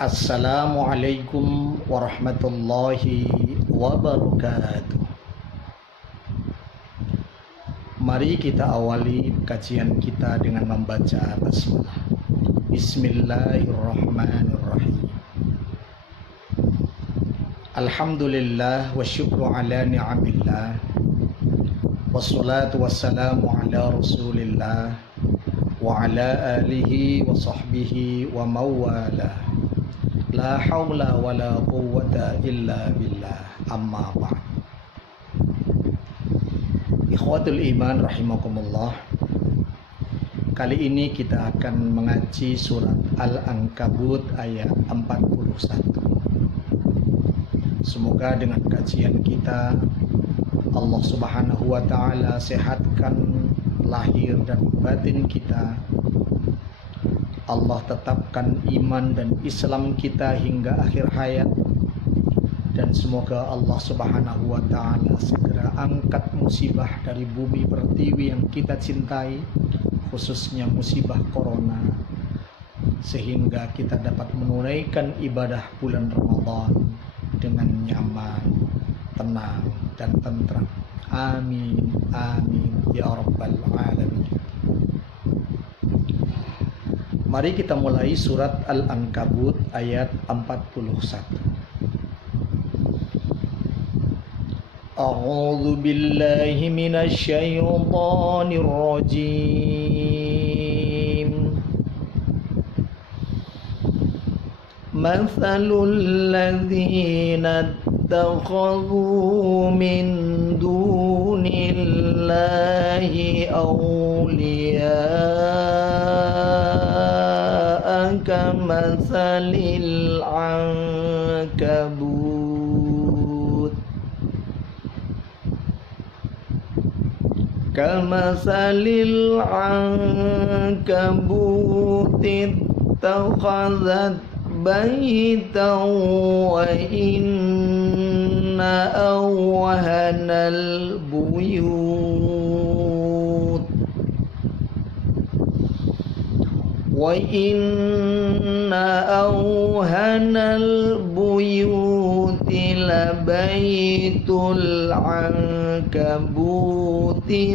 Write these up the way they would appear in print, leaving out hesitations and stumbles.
Assalamualaikum warahmatullahi wabarakatuh. Mari kita awali kajian kita dengan membaca basmalah. Bismillahirrahmanirrahim. Alhamdulillah wa syukru ala ni'amillah. Wassalatu wassalamu ala rasulillah wa ala alihi wa sahbihi wa mawalah. La haula wa la quwwata illa billah. Amma ba'd. Ikhwatul iman rahimakumullah. Kali ini kita akan mengaji surat Al-Ankabut ayat 41. Semoga dengan kajian kita Allah Subhanahu wa taala sehatkan lahir dan batin kita. Allah tetapkan iman dan Islam kita hingga akhir hayat, dan semoga Allah Subhanahu wa taala segera angkat musibah dari bumi pertiwi yang kita cintai, khususnya musibah corona, sehingga kita dapat menunaikan ibadah bulan Ramadan dengan nyaman, tenang dan tentram. Amin amin ya rabbal alamin. Mari kita mulai surat Al-Ankabut ayat 41. A'udzu billahi minasy syaithanir rajim. Mathalul ladzina ittakhadhu min dunillahi awliya kamathalil ankabut ittakhadhat baitan wa inna awhanal buyut wa inna awhanal buyuti labaitul ankabuti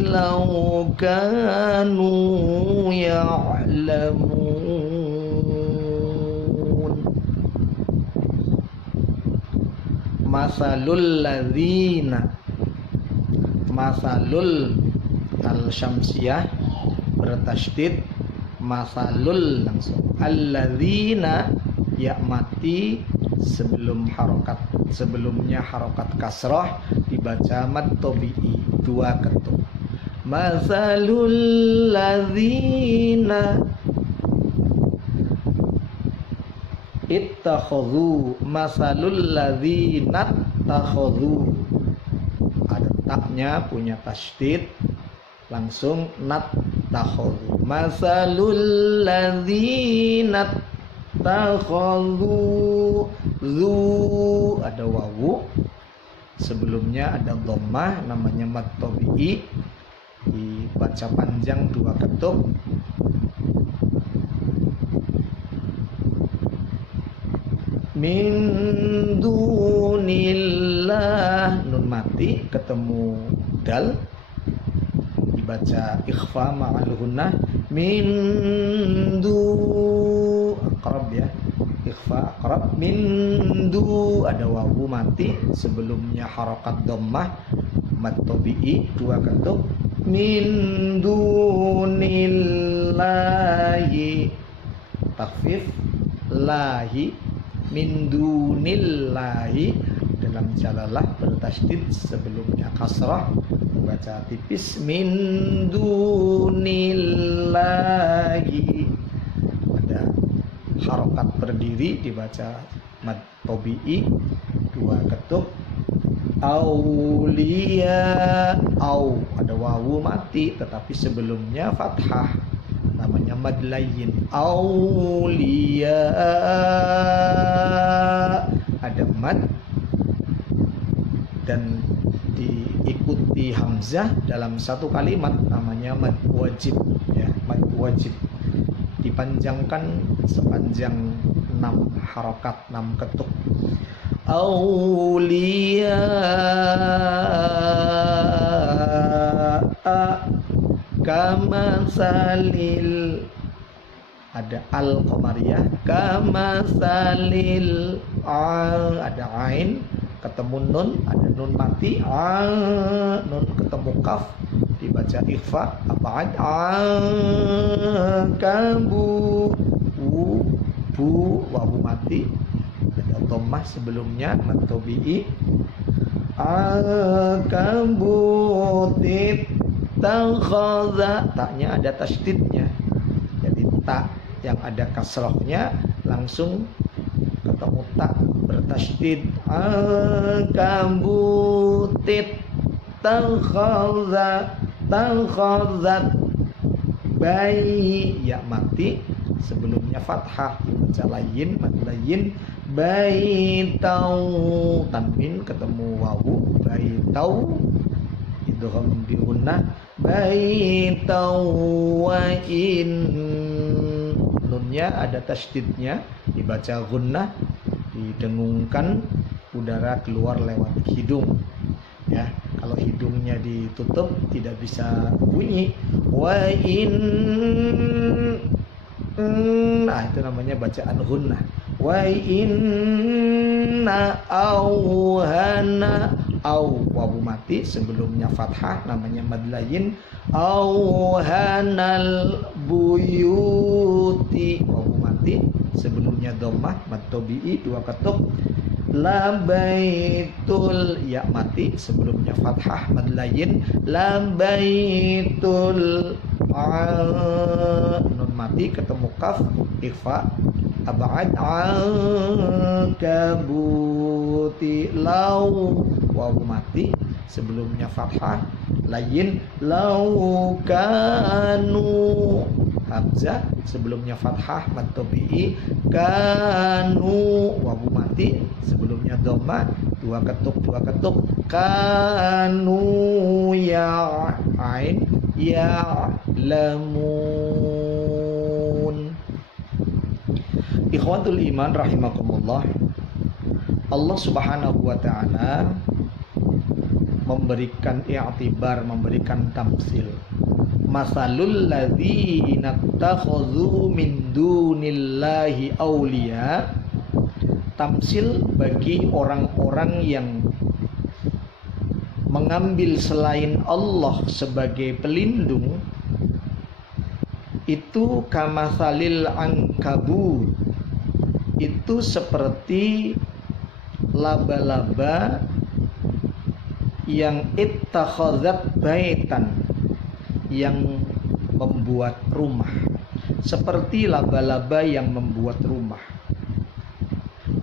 law kanu ya'lamun. Masalul ladzina, masalul al-syamsiyah bertasydid, masalul langsung, alladzina ya mati sebelum harokat, sebelumnya harokat kasrah dibaca mad tabi'i dua ketuk. Masalul ladzina ittakhadhu, masalul ladzina ittakhadhu, ada taknya punya tasydid langsung nat takhadhu. Masalul ladzina takhadhu, zu ada wawu, sebelumnya ada dhammah namanya mad tabi'i, dibaca panjang dua ketuk. Min dunillah, nun mati ketemu dal dibaca ikhfa ma'al gunnah. Min du aqrab ya, ikhfa aqrab. Min du ada wawu mati sebelumnya harakat dhammah mad tabi'i dua ketuk. Min dunillahi takhfif lahi, min dunillahi dalam jalalah bertasydid sebelumnya kasrah baca tipis. Min dunillahi ada harokat berdiri dibaca mad tabi'i dua ketuk. Auliya, au ada wawu mati tetapi sebelumnya fathah namanya mad layyin. Auliya ada mad dan diikuti hamzah dalam satu kalimat namanya mad wajib ya, mad wajib. dipanjangkan sepanjang 6 harokat, 6 ketuk. Auliya kama salil, ada al-qamariyah, kama salil, ada ain ketemu nun, ada nun mati, nun ketemu kaf, dibaca ikhfa, abad, kabu, bu, wawu mati, ada dhammah sebelumnya, mad tabi'i, kabutit, takhadha, taknya ada tasydidnya, jadi tak yang ada kasrohnya langsung ketemu tak bertasydid, kabutit, takhadzat, bayi, ya mati sebelumnya fathah, dibaca layin, mad layin, baitau, tanwin ketemu wawu, baitau, idgham bi gunnah, baitau wa in, nunnya ada tasydidnya, dibaca gunnah, didengungkan, udara keluar lewat hidung. Ya, kalau hidungnya ditutup tidak bisa bunyi. Wa in, nah itu namanya bacaan gunnah. Wa inna auhana, au wawu mati sebelumnya fathah, namanya mad layin, auhanal buyuti, wawu mati sebelumnya dhammah, mad tabi'i 2 ketuk, labaitul, ya mati sebelumnya fathah, mad layin, labaitul, nun mati ketemu kaf, ikhfa, abad, kabuti, lau, wawu mati sebelumnya fathah, layin, lau kanu, hamzah sebelumnya fathah, mad tabi'i, kanu, wawu mati sebelumnya dhammah, 2 ketuk, kanu ya ain, ya lamun. Ikhwatul iman rahimakumullah, Allah Subhanahu wa ta'ala memberikan i'tibar, memberikan tamsil. Masalul ladzina takhadhu min dunillahi awliya, tamsil bagi orang-orang yang mengambil selain Allah sebagai pelindung, itu kamasalil ankabut, itu seperti laba-laba yang ittakhadzat baitan, yang membuat rumah, seperti laba-laba yang membuat rumah.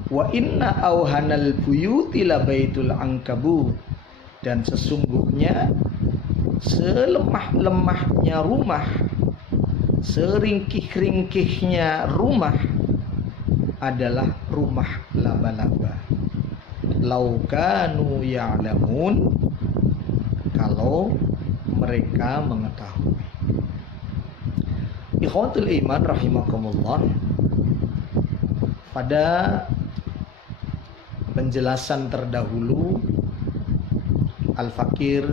Wa inna auhanal buyuti labaitul ankabut, dan sesungguhnya selemah-lemahnya rumah, seringkih-ringkihnya rumah adalah rumah laba-laba. Laukanu ya'lamun, kalau mereka mengetahui. Ikhwatul iman rahimakumullah, pada penjelasan terdahulu Al-Fakir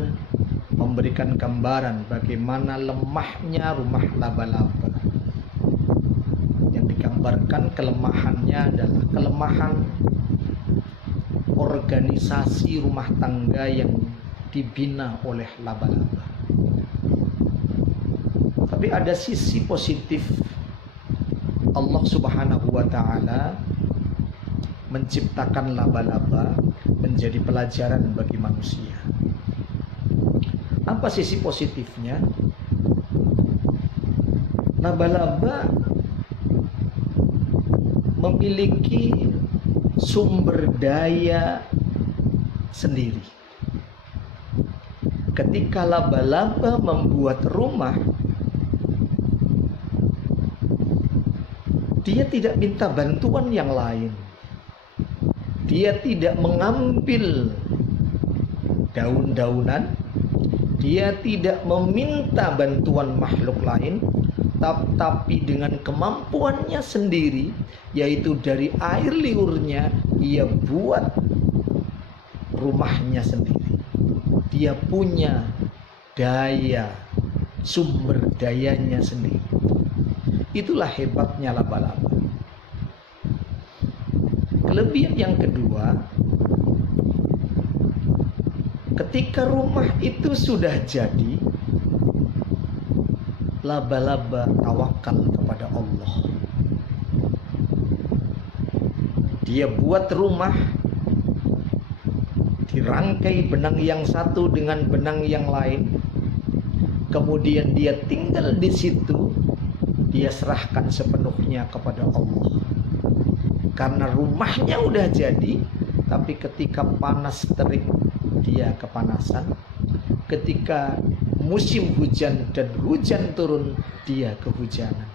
memberikan gambaran bagaimana lemahnya rumah laba-laba. Yang digambarkan kelemahannya adalah kelemahan organisasi rumah tangga yang dibina oleh laba-laba. Tapi ada sisi positif. Allah Subhanahu wa ta'ala menciptakan laba-laba menjadi pelajaran bagi manusia. Apa sisi positifnya? Laba-laba memiliki sumber daya sendiri. Ketika laba-laba membuat rumah, dia tidak minta bantuan yang lain. Dia tidak mengambil daun-daunan, dia tidak meminta bantuan makhluk lain, tapi dengan kemampuannya sendiri, yaitu dari air liurnya, ia buat rumahnya sendiri. Dia punya daya, sumber dayanya sendiri. Itulah hebatnya laba-laba. Kelebihan yang kedua, ketika rumah itu sudah jadi, laba-laba tawakal kepada Allah. Dia buat rumah, dirangkai benang yang satu dengan benang yang lain. Kemudian dia tinggal di situ, dia serahkan sepenuhnya kepada Allah. Karena rumahnya udah jadi, tapi ketika panas terik, dia kepanasan. Ketika musim hujan dan hujan turun, dia kehujanan.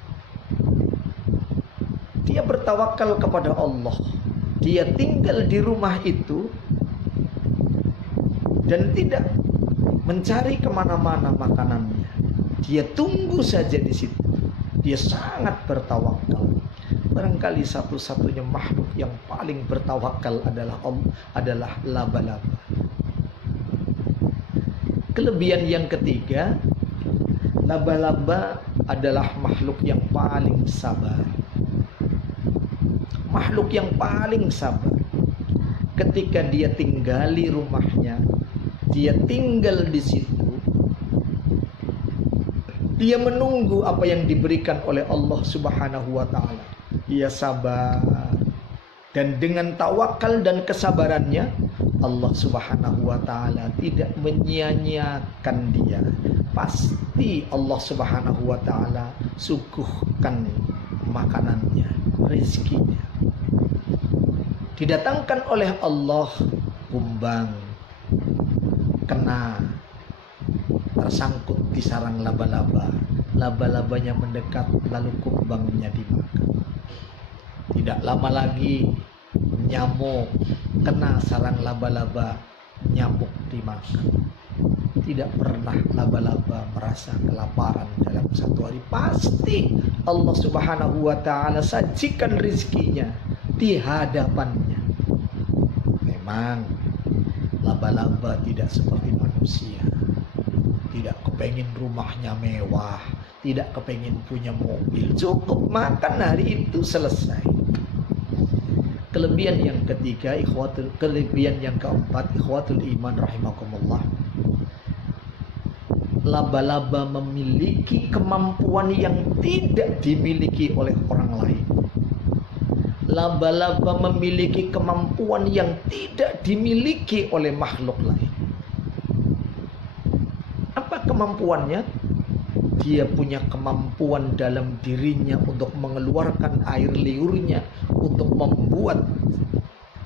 Dia bertawakal kepada Allah. Dia tinggal di rumah itu dan tidak mencari kemana-mana makanannya. Dia tunggu saja di situ. Dia sangat bertawakal. Barangkali satu-satunya makhluk yang paling bertawakal adalah laba-laba. Kelebihan yang ketiga, laba-laba adalah makhluk yang paling sabar. Makhluk yang paling sabar. Ketika dia tinggali rumahnya, dia tinggal di situ, dia menunggu apa yang diberikan oleh Allah Subhanahu wa ta'ala. Dia sabar, dan dengan tawakal dan kesabarannya, Allah Subhanahu wa ta'ala tidak menyia-nyiakan dia. Pasti Allah Subhanahu wa ta'ala suguhkan makanannya, rezekinya. Didatangkan oleh Allah kumbang, kena, tersangkut di sarang laba-laba. Laba-labanya mendekat, lalu kumbangnya dimakan. Tidak lama lagi nyamuk kena sarang laba-laba, nyamuk dimakan. Tidak pernah laba-laba merasa kelaparan dalam satu hari. Pasti Allah Subhanahu wa ta'ala sajikan rizkinya di hadapannya. Memang laba-laba tidak seperti manusia. Tidak kepengin rumahnya mewah, tidak kepengin punya mobil. Cukup makan hari itu selesai. Kelebihan yang ketiga, kelebihan yang keempat, ikhwatul iman rahimakumullah. Laba-laba memiliki kemampuan yang tidak dimiliki oleh orang lain. Laba-laba memiliki kemampuan yang tidak dimiliki oleh makhluk lain. Apa kemampuannya? Dia punya kemampuan dalam dirinya untuk mengeluarkan air liurnya, untuk membuat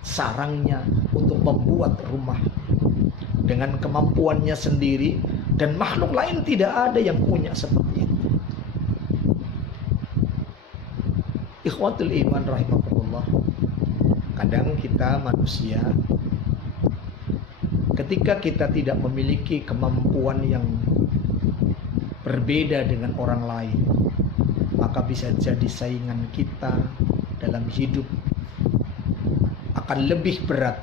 sarangnya, untuk membuat rumah dengan kemampuannya sendiri, dan makhluk lain tidak ada yang punya seperti itu. Ikhwatul iman rahimakumullah. Kadang kita manusia, ketika kita tidak memiliki kemampuan yang berbeda dengan orang lain, maka bisa jadi saingan kita dalam hidup akan lebih berat.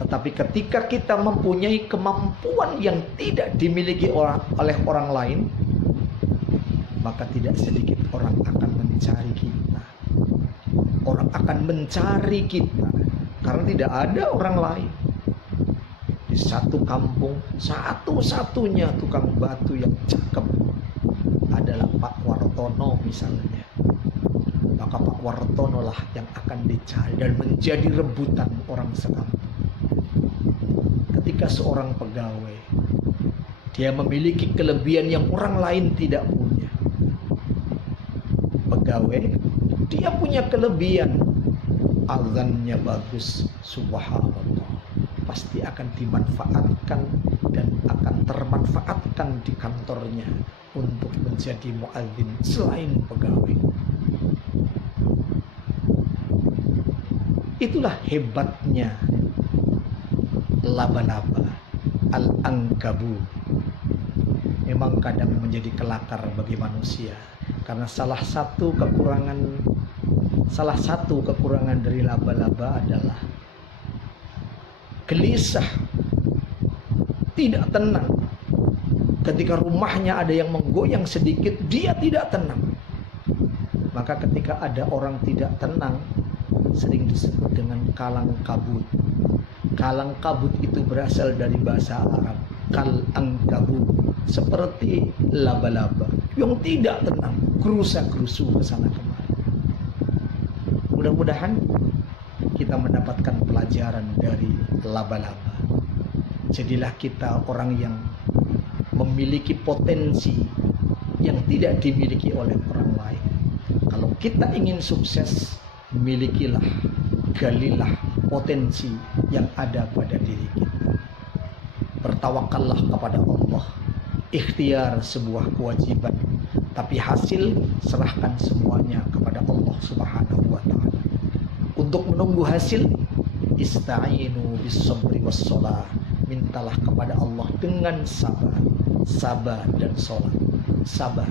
Tetapi ketika kita mempunyai kemampuan yang tidak dimiliki oleh orang lain, maka tidak sedikit orang akan mencari kita. Orang akan mencari kita karena tidak ada orang lain. Di satu kampung, satu-satunya tukang batu yang cakep adalah Pak Wartono misalnya. Maka Pak Wartono lah yang akan dicari dan menjadi rebutan orang sekampung. Ketika seorang pegawai, dia memiliki kelebihan yang orang lain tidak punya. Pegawai, dia punya kelebihan, azannya bagus, subhanallah, pasti akan dimanfaatkan dan akan termanfaatkan di kantornya untuk menjadi muadzin selain pegawai. Itulah hebatnya laba-laba, al-angkabu. Memang kadang menjadi kelakar bagi manusia. Karena salah satu kekurangan dari laba-laba adalah gelisah, tidak tenang. Ketika rumahnya ada yang menggoyang sedikit, dia tidak tenang. Maka ketika ada orang tidak tenang, sering disebut dengan kalang kabut. Kalang kabut itu berasal dari bahasa Arab, kal angkabut, seperti laba-laba yang tidak tenang, gerusa-gerusu ke sana kemari. Mudah-mudahan kita mendapatkan pelajaran dari laba-laba. Jadilah kita orang yang memiliki potensi yang tidak dimiliki oleh orang lain. Kalau kita ingin sukses, milikilah, galilah potensi yang ada pada diri kita. Bertawakallah kepada Allah. Ikhtiar sebuah kewajiban, tapi hasil serahkan semuanya kepada Allah Subhanahu wa ta'ala. Untuk menunggu hasil, ista'inu bis-sabri was-shalah. Mintalah kepada Allah dengan sabar dan sholat. Sabar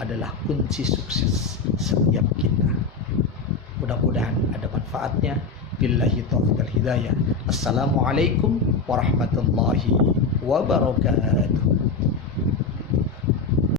adalah kunci sukses setiap kita. Mudah-mudahan ada manfaatnya. Billahi taufiq wal hidayah. Assalamualaikum warahmatullahi wabarakatuh.